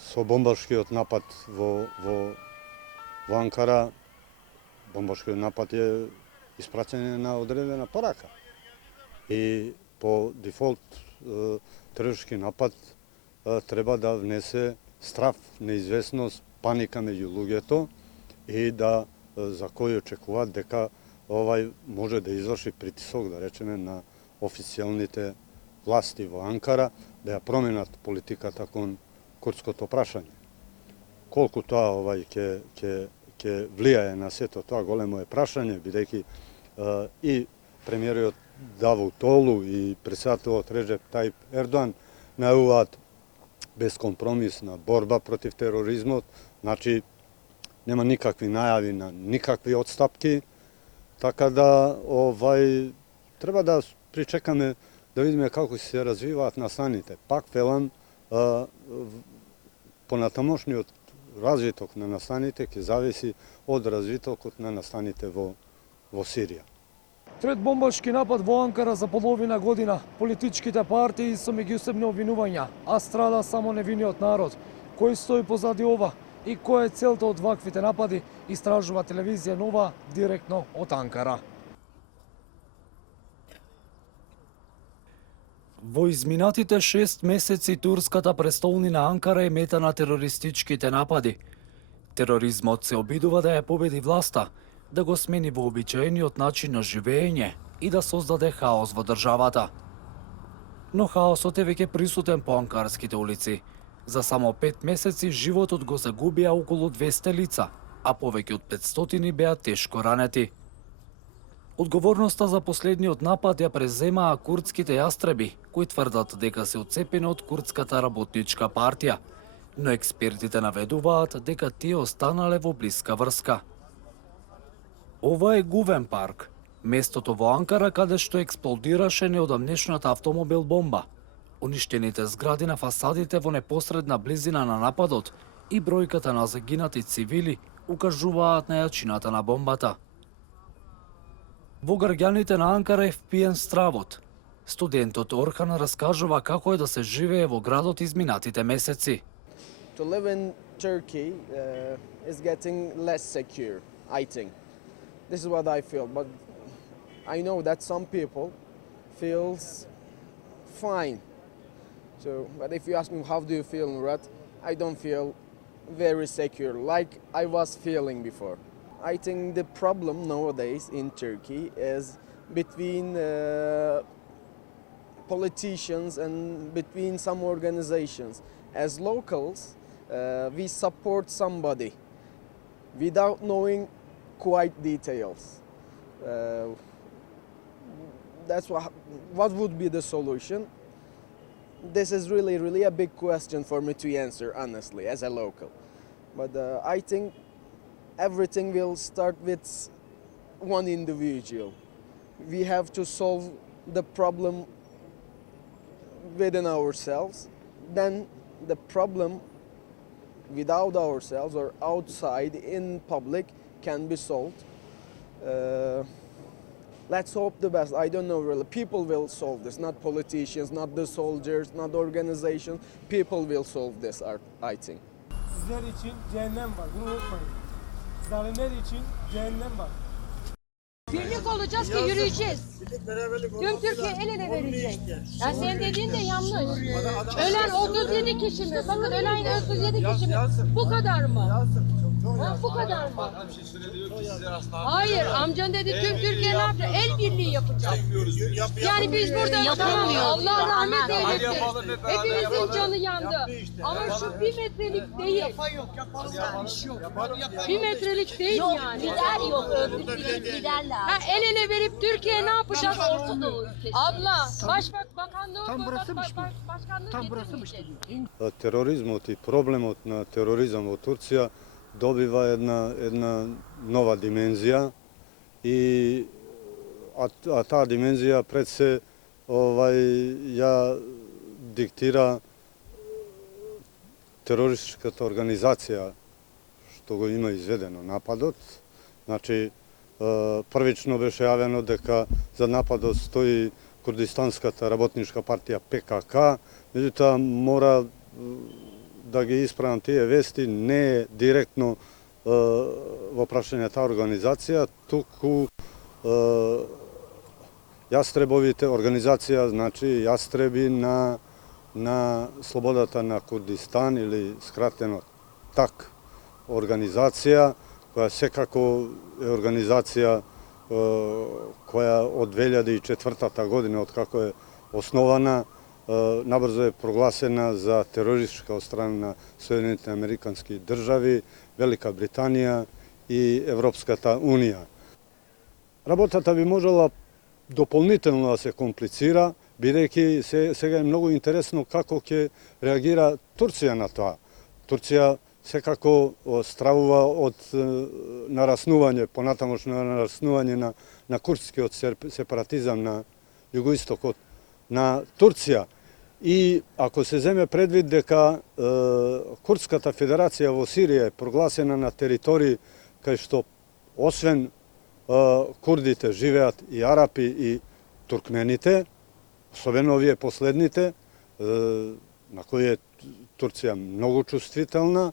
со бомбашкиот напад во Анкара. Бомбашкиот напад е испраќање на одредена порака. И по дефолт терористички напад треба да внесе страв, неизвестност, паника меѓу луѓето и да за кои очекуваат дека овај може да изврши притисок, да речеме, на официјалните власти во Анкара да ја променат политиката кон курдското прашање. Колку тоа ќе влијае на сето тоа големо е прашање, бидејќи и премиерот Давутолу и председателот Реджеп Тајип Ердоан најавуваат безкомпромисна борба против тероризмот, значи нема никакви најави на никакви отстапки, така да треба да причекаме да видиме како се развиваат настаните. Пак велам, понатамошниот развиток на настаните ќе зависи од развитокот на настаните во Сирија. Трет бомбашки напад во Анкара за половина година. Политичките партии со меѓусебни обвинувања, а страда само невиниот народ. Кој стои позади ова и која е целта од ваквите напади, истражува телевизија Нова директно од Анкара. Во изминатите 6 месеци турската престолнина Анкара е мета на терористичките напади. Тероризмот се обидува да ја победи власта, да го смени вообичаениот начин на живење и да создаде хаос во државата. Но хаосот е веќе присутен по анкарските улици. За само 5 месеци животот го загубија околу 200 лица, а повеќе од 500 беа тешко ранети. Одговорноста за последниот напад ја преземаа курдските јастреби, кои тврдат дека се отцепени од Курдската работничка партија, но експертите наведуваат дека тие останале во блиска врска. Ова е Гувен парк, местото во Анкара каде што експлодираше неодамнешната автомобил бомба. Уништените згради на фасадите во непосредна близина на нападот и бројката на загинати цивили укажуваат на јачината на бомбата. Во граѓаните на Анкара е впиен стравот. Студентот Орхан раскажува како е да се живее во градот изминатите месеци. To live in Turkey is getting less secure, I think. This is what I feel, but I know that some people feels fine. So, but if you ask me how do you feel, Murat, I don't feel very secure like I was feeling before. I think the problem nowadays in Turkey is between politicians and between some organizations. As locals, we support somebody without knowing quite details. That's what would be the solution? This is really a big question for me to answer, honestly, as a local. But I think everything will start with one individual. We have to solve the problem within ourselves. Then the problem without ourselves or outside in public can be solved. Let's hope the best. I don't know really. People will solve this, not politicians, not the soldiers, not organizations. People will solve this, I think. Sizler için cehennem var. Bunu unutmayın. Zalimler için cehennem var. Birlik olacağız ki yürüyeceğiz. Tüm Türkiye el ele verecek. Ya senin dediğin de yanlış. Ölen 37 kişi mi? Bakın ölen 37 kişi mi? Bu kadar mı? Ha, bu kadar mı? Hayır, amcan dedi tüm Türkiye ne yapacak? El birliği yapacak. Yani biz burada tamam Allah rahmet eylesin. Hepimizin canı yandı. Ama şu 1 metrelik değil. Bir metrelik değil yani. Lider yok, örgütlerin liderler. Ha, el ele verip Türkiye ne yapacak? Orta Doğu ülkesi. Abla, Başbakanlığı Tam burasıymış dedi. Тероризмот и проблемот на тероризам во Турција добива една нова димензија а таа димензија пред се ја диктира терористичката организација што го има изведено нападот. Значи првично беше јавено дека за нападот стои Курдистанската работничка партија ПКК, меѓутоа мора да ги исправам тие вести не е директно во прашање таа организација, туку јастребовите организација, значи јастреби на слободата на Курдистан или скратено ТАК организација, која секако е организација која од 2004 година, од како е основана, набрзо е прогласена за терористичка од страна на Соединените Американски држави, Велика Британија и Европската Унија. Работата би можела дополнително да се комплицира, бидејќи сега е многу интересно како ќе реагира Турција на тоа. Турција секако стравува од нараснување, понатамошно нараснување на курдскиот сепаратизам на југоистокот на Турција. И ако се земе предвид дека Курдската федерација во Сирија е прогласена на територии кај што освен курдите живеат и арапи и туркмените, особено овие последните, на кои е Турција многу чувствителна,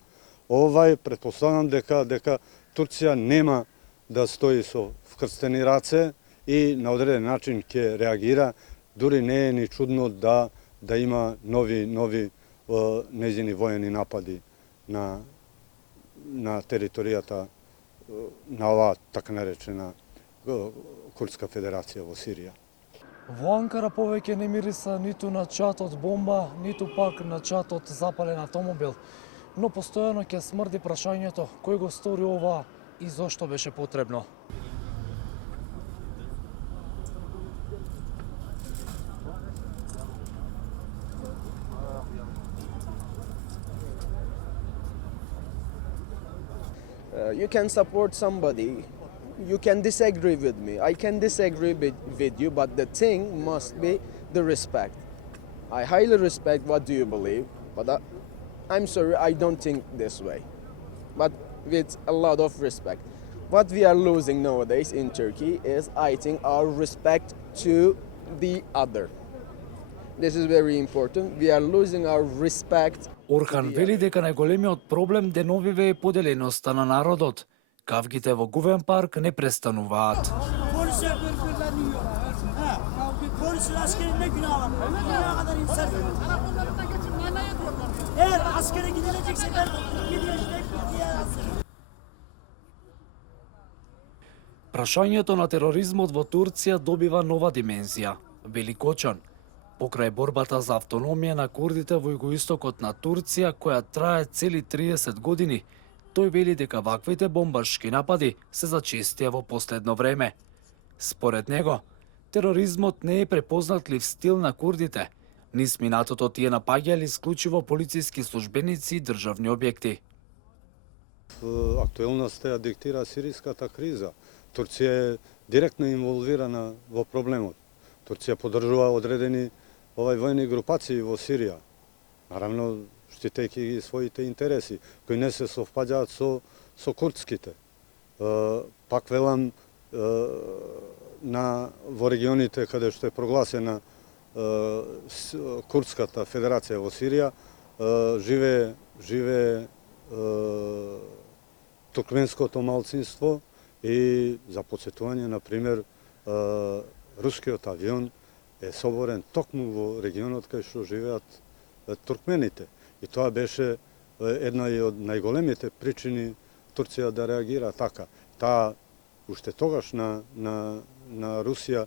претпоставам дека Турција нема да стои со вкрстени раце и на одреден начин ќе реагира, дури не е ни чудно да има нови нејзини воени напади на територијата на оваа така наречена Курдска федерација во Сирија. Во Анкара повеќе не мириса ниту на чат од бомба, ниту пак на чат од запален автомобил. Но постојано ќе смрди прашањето кој го стори ова и зошто беше потребно. You can support somebody, you can disagree with me, I can disagree with you, but the thing must be the respect. I highly respect what do you believe, but I'm sorry, I don't think this way. But with a lot of respect. What we are losing nowadays in Turkey is, I think, our respect to the other. This is very important. We are losing our respect. Орхан вели дека најголемиот проблем деновиве е поделеноста на народот. Кавгите во Гувен парк не престануваат. Polise bırgırlanıyor. Polisin askerinde günah var. Dünya kadar insan. Eğer askere gidilecekse ben gidilecek diye hazırım. Прашањето на тероризмот во Турција добива нова димензија. Вели Кочан. Покрај борбата за автономија на курдите во југоистокот на Турција, која трае цели 30 години, тој вели дека ваквите бомбашки напади се зачестија во последно време. Според него, тероризмот не е препознатлив стил на курдите. Низ минатото тие напаѓале исклучиво полициски службеници и државни објекти. Актуелноста ја диктира сириската криза. Турција е директно инволвирана во проблемот. Турција поддржува одредени војни групации во Сирија. Наравно, штитејќи ги своите интереси, кои не се совпаѓаат со курдските. Пак велам, во регионите каде што е прогласена Курдската федерација во Сирија, живее туркменското малцинство и за подсетување, например, рускиот авион е соборен токму во регионот кај што живеат туркмените. И тоа беше една од најголемите причини Турција да реагира така. Таа уште тогаш на Русија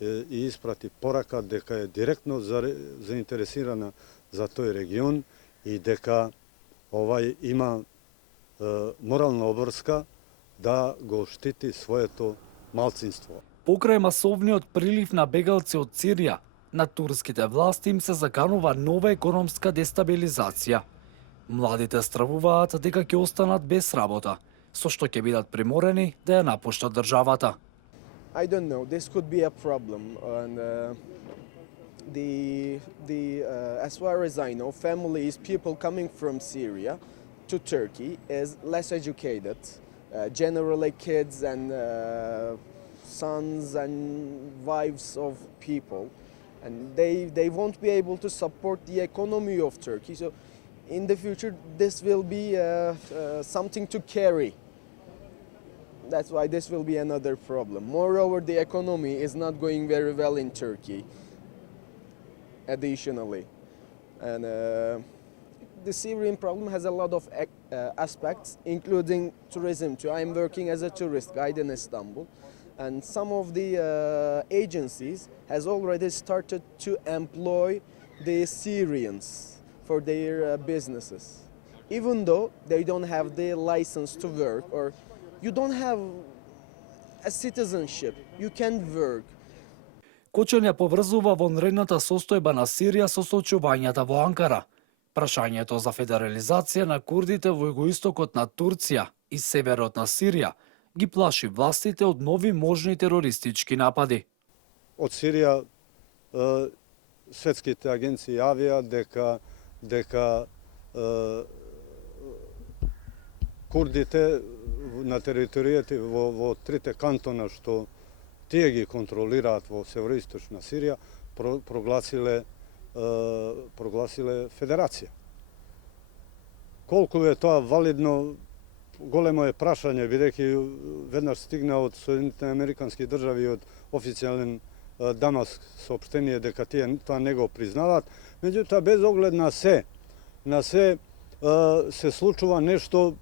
и испрати порака дека е директно заинтересирана за тој регион и дека има морална обврска да го штити своето малцинство. Покрај масовниот прилив на бегалци од Сирија, на турските власти им се заканува нова економска дестабилизација. Младите стравуваат дека ќе останат без работа, со што ќе бидат приморени да ја напуштат државата. I don't know, this could be a problem. And as far as I know, families, people coming from Syria to Turkey is less educated. Generally kids and sons and wives of people. And they won't be able to support the economy of Turkey. So in the future this will be something to carry. That's why this will be another problem. Moreover, the economy is not going very well in Turkey, additionally. And the Syrian problem has a lot of aspects, including tourism too. I'm working as a tourist guide in Istanbul. And some of the agencies has already started to employ the Syrians for their businesses. Even though they don't have the license to work, or you don't have a citizenship, you can work. Кочан ја поврзува вонредната состојба на Сирија со случувањата во Анкара. Прашањето за федерализација на курдите во југоистокот на Турција и северот на Сирија ги плаши властите од нови можни терористички напади. Од Сирија светските агенции јавија дека курдите на територијата во трите кантона што тие ги контролираат во североисточна Сирија прогласиле федерација. Колку е тоа валидно, големо е прашање, бидејќи веднаш стигна од Соединетите Американски држави и од официјален Дамаск соопштение дека тие тоа не го признаваат. Меѓутоа, без оглед на се се случува нешто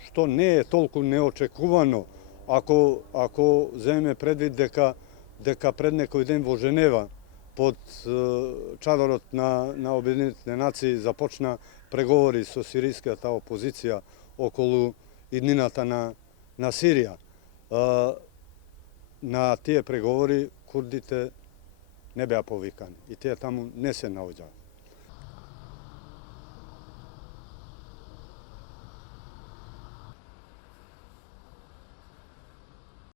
што не е толку неочекувано, ако земеме предвид дека пред некој ден во Женева под чадорот на Обединетите нации започна преговори со сириската опозиција околу иднината на Сирија. На тие преговори курдите не беа повикани и тие таму не се наоѓаат.